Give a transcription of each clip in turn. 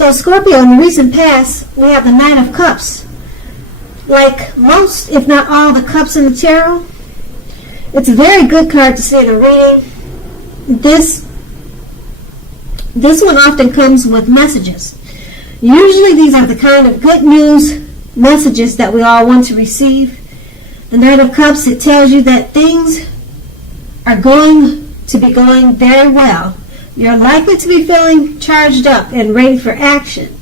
So Scorpio, in the recent past, we have the Knight of Cups. Like most, if not all, the cups in the tarot, it's a very good card to see in a reading. This one often comes with messages. Usually these are the kind of good news messages that we all want to receive. The Knight of Cups, it tells you that things are going to be going very well. You're likely to be feeling charged up and ready for action.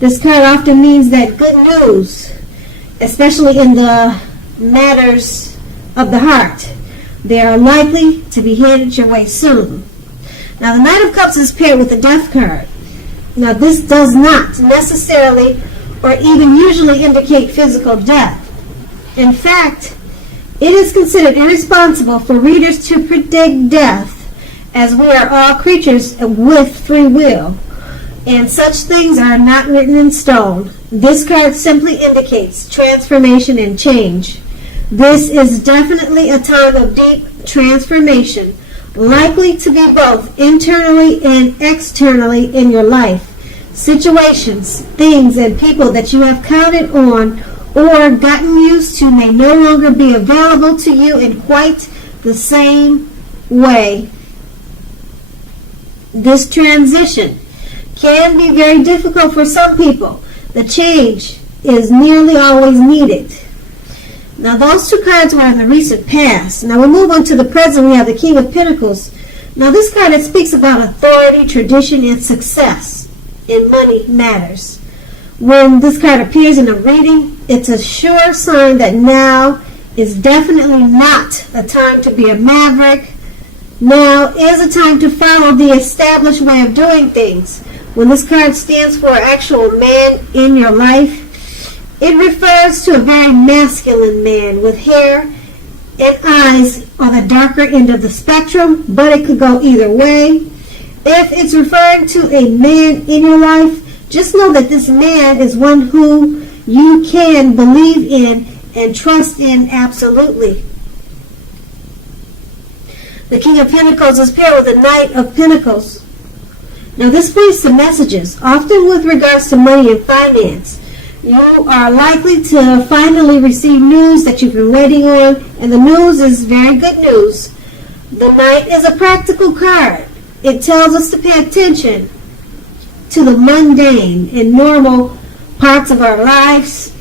This card often means that good news, especially in the matters of the heart, they are likely to be handed your way soon. Now, the Knight of Cups is paired with the Death card. Now, this does not necessarily or even usually indicate physical death. In fact, it is considered irresponsible for readers to predict death, as we are all creatures with free will, and such things are not written in stone. This card simply indicates transformation and change. This is definitely a time of deep transformation, likely to be both internally and externally in your life. Situations, things, and people that you have counted on or gotten used to may no longer be available to you in quite the same way. This transition can be very difficult for some people. The change is nearly always needed. Now, those two cards were in the recent past. Now, we move on to the present. We have the King of Pentacles. Now, this card, it speaks about authority, tradition, and success in money matters. When this card appears in a reading, it's a sure sign that now is definitely not a time to be a maverick. Now is a time to follow the established way of doing things. When this card stands for an actual man in your life, it refers to a very masculine man with hair and eyes on the darker end of the spectrum, but it could go either way. If it's referring to a man in your life, just know that this man is one who you can believe in and trust in absolutely. The King of Pentacles is paired with the Knight of Pentacles. Now, this brings some messages, often with regards to money and finance. You are likely to finally receive news that you've been waiting on, and the news is very good news. The Knight is a practical card. It tells us to pay attention to the mundane and normal parts of our lives.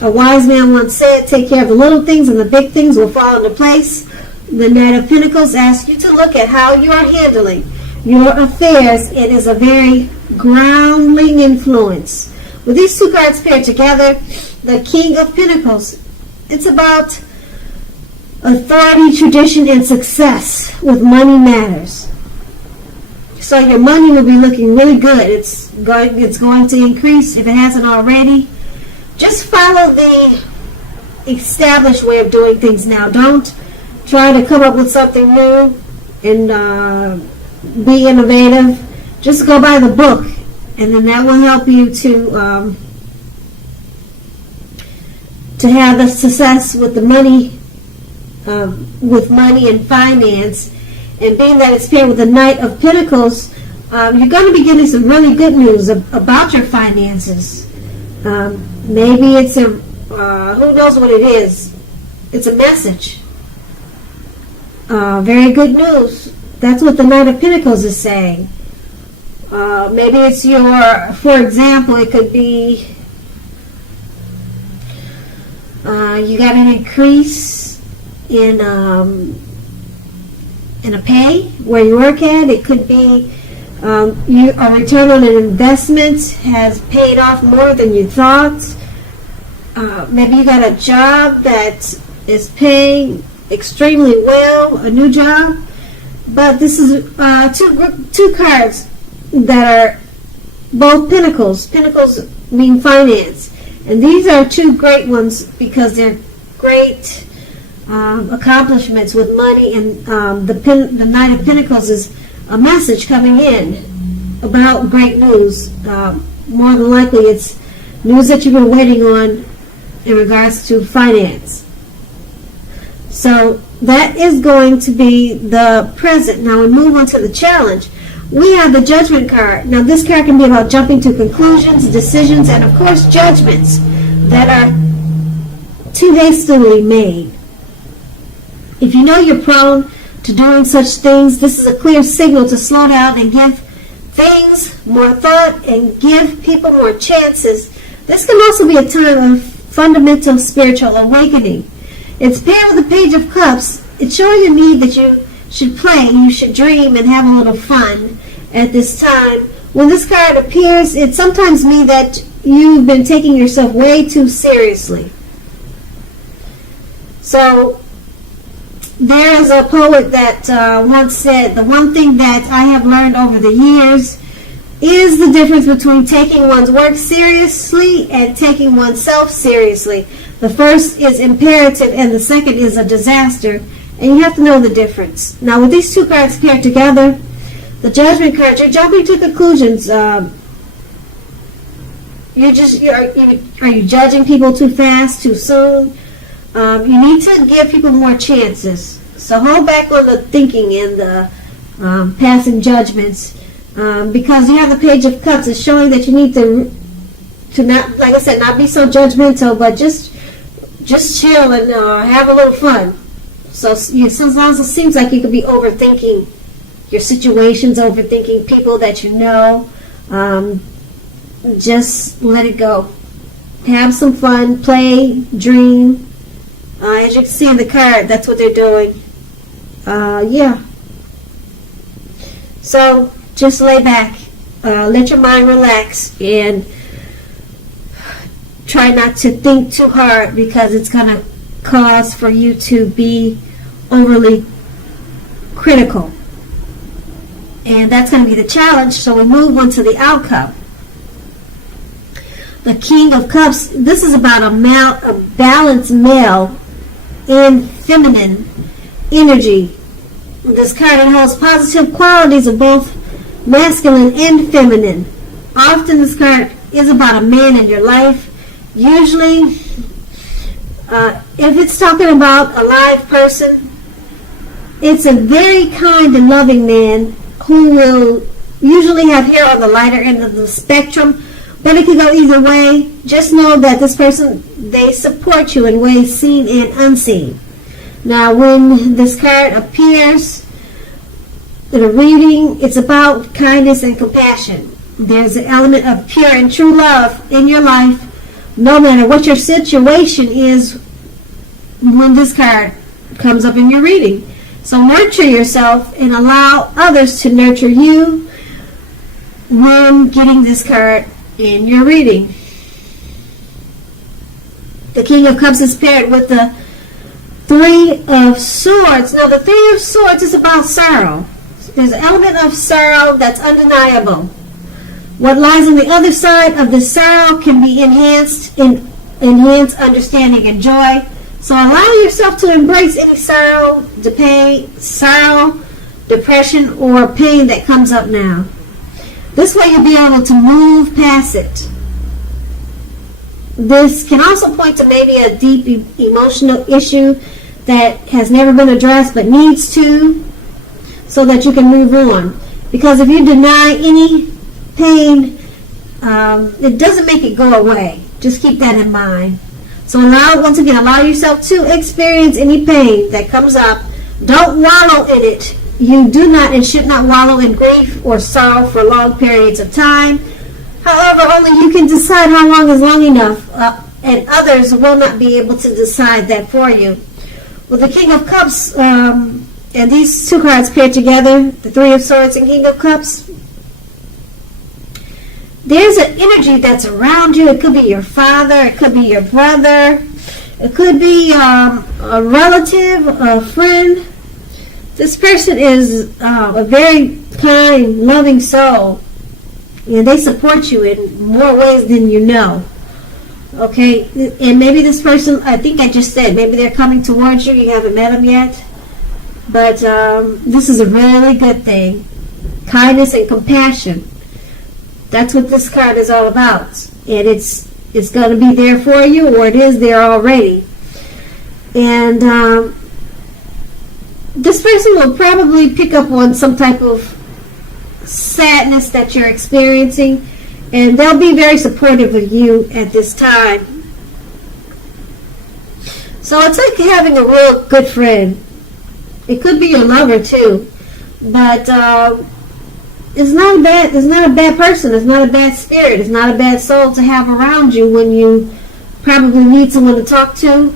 A wise man once said, take care of the little things and the big things will fall into place. The Knight of Pentacles asks you to look at how you are handling your affairs. It is a very grounding influence. With these two cards paired together, the King of Pentacles, it's about authority, tradition, and success with money matters. So your money will be looking really good. It's going to increase if it hasn't already. Just follow the established way of doing things now. Don't try to come up with something new and be innovative. Just go by the book, and then that will help you to have the success with the money, with money and finance. And being that it's paired with the Knight of Pentacles, you're going to be getting some really good news about your finances. Maybe it's a who knows what it is. It's a message. Very good news. That's what the Knight of Pentacles is saying. Maybe it's for example, it could be you got an increase in a pay where you work at. It could be a return on an investment has paid off more than you thought. Maybe you got a job that is paying extremely well, a new job. But this is two cards that are both pentacles. Pentacles mean finance. And these are two great ones because they're great accomplishments with money. And the Knight of Pentacles is a message coming in about great news. More than likely it's news that you've been waiting on in regards to finance. So that is going to be the present. Now we move on to the challenge. we have the Judgment card. Now, this card can be about jumping to conclusions, decisions, and of course, judgments that are too hastily made. If you know you're prone to doing such things, this is a clear signal to slow down and give things more thought and give people more chances. This can also be a time of fundamental spiritual awakening. It's paired with the Page of Cups. It's showing a need that you should play, you should dream, and have a little fun at this time. When this card appears, it sometimes means that you've been taking yourself way too seriously. So, there is a poet that once said, the one thing that I have learned over the years is the difference between taking one's work seriously and taking oneself seriously. The first is imperative and the second is a disaster, and you have to know the difference. Now, with these two cards paired together, the Judgment card, you're jumping to conclusions. Are you judging people too fast, too soon? You need to give people more chances. So hold back on the thinking and the passing judgments, because you have the Page of Cups. It's showing that you need to not, like I said, not be so judgmental, but just chill and have a little fun. So sometimes it seems like you could be overthinking your situations, overthinking people that you know. Just let it go. Have some fun, play, dream. As you can see in the card, that's what they're doing. Yeah. So just lay back, let your mind relax, and try not to think too hard, because it's going to cause for you to be overly critical. And that's going to be the challenge. So we move on to the outcome. The King of Cups, this is about a balanced male and feminine energy. This card holds positive qualities of both masculine and feminine. Often this card is about a man in your life. Usually, if it's talking about a live person, it's a very kind and loving man who will usually have hair on the lighter end of the spectrum, but it can go either way. Just know that this person, they support you in ways seen and unseen. Now, when this card appears in a reading, it's about kindness and compassion. There's an element of pure and true love in your life, no matter what your situation is when this card comes up in your reading. So nurture yourself and allow others to nurture you when getting this card in your reading. The King of Cups is paired with the Three of Swords. Now, the Three of Swords is about sorrow. There's an element of sorrow that's undeniable. What lies on the other side of the sorrow can be enhanced understanding and joy. So allow yourself to embrace any sorrow, depression, or pain that comes up now. This way you'll be able to move past it. This can also point to maybe a deep emotional issue that has never been addressed but needs to, so that you can move on. Because if you deny any pain, it doesn't make it go away. Just keep that in mind. So once again, allow yourself to experience any pain that comes up. Don't wallow in it. You do not and should not wallow in grief or sorrow for long periods of time. However, only you can decide how long is long enough, and others will not be able to decide that for you. With the King of Cups, and these two cards paired together, the Three of Swords and King of Cups, there's an energy that's around you. It could be your father, it could be your brother, it could be a relative, a friend. This person is a very kind, loving soul, and they support you in more ways than you know. Okay, and maybe this person, I think I just said, maybe they're coming towards you. You haven't met them yet, but this is a really good thing. Kindness and compassion. That's what this card is all about. And it's going to be there for you, or it is there already. And this person will probably pick up on some type of sadness that you're experiencing, and they'll be very supportive of you at this time. So it's like having a real good friend. It could be your lover too, but it's not a bad person. It's not a bad spirit. It's not a bad soul to have around you when you probably need someone to talk to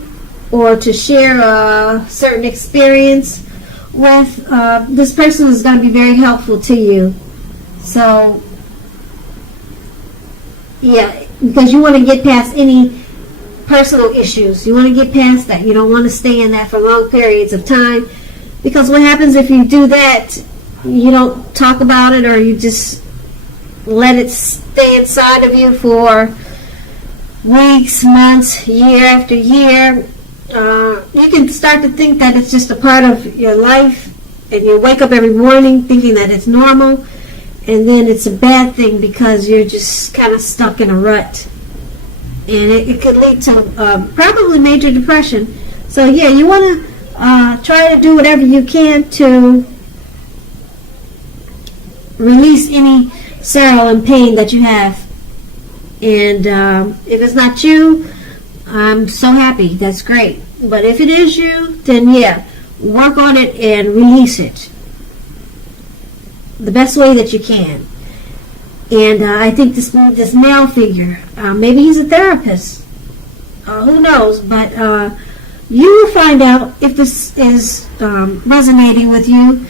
or to share a certain experience with. This person is going to be very helpful to you. So, yeah, because you want to get past any personal issues. You want to get past that. You don't want to stay in that for long periods of time, because what happens if you do that, you don't talk about it, or you just let it stay inside of you for weeks, months, year after year. You can start to think that it's just a part of your life, and you wake up every morning thinking that it's normal, and then it's a bad thing because you're just kind of stuck in a rut, and it could lead to probably major depression. So yeah, you want to try to do whatever you can to release any sorrow and pain that you have. And if it's not you, I'm so happy. That's great. But if it is you, then yeah, work on it and release it the best way that you can. And I think this male figure, maybe he's a therapist. Who knows? But you will find out if this is resonating with you.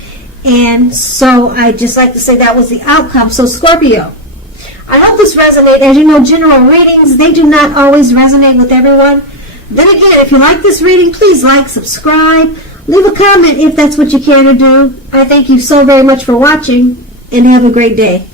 And so I just like to say that was the outcome. So Scorpio, I hope this resonates. As you know, general readings, they do not always resonate with everyone. Then again, if you like this reading, please like, subscribe, leave a comment if that's what you care to do. I thank you so very much for watching, and have a great day.